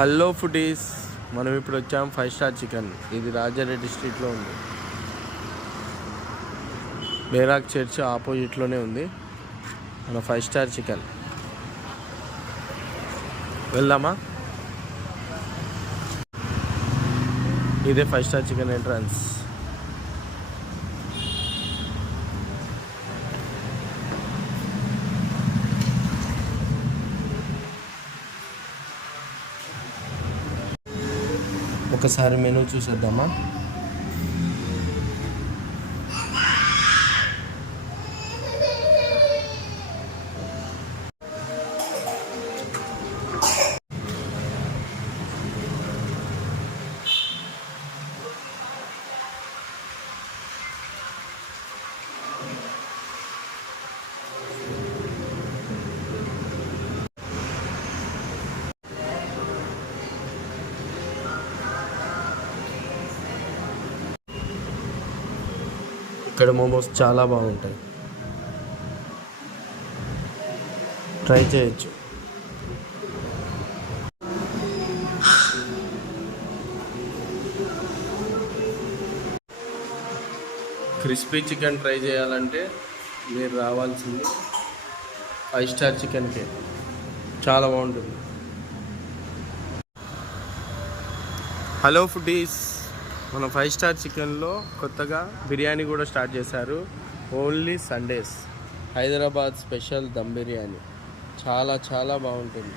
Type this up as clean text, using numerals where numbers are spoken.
Hello foodies, మనం ఇప్పుడు వచ్చాం 5 స్టార్ చికెన్. ఇది రాజారెడ్డి స్ట్రీట్లో ఉంది. బేరాక్ చర్చ్ ఆపోజిట్లోనే ఉంది మన 5 స్టార్ చికెన్. వెళ్దామా? ఇదే 5 స్టార్ చికెన్ ఎంట్రన్స్. ఒకసారి మెనూ చూసేద్దామా? ఇక్కడ మోమోస్ చాలా బాగుంటాయి, ట్రై చేయొచ్చు. క్రిస్పీ చికెన్ ట్రై చేయాలంటే మీరు రావాల్సింది 5 స్టార్ చికెన్కే. చాలా బాగుంటుంది. హలో ఫుడీస్, మన 5 స్టార్ చికెన్లో కొత్తగా బిర్యానీ కూడా స్టార్ట్ చేశారు. Only Sundays. Hyderabad special dum biryani చాలా చాలా బాగుంటుంది.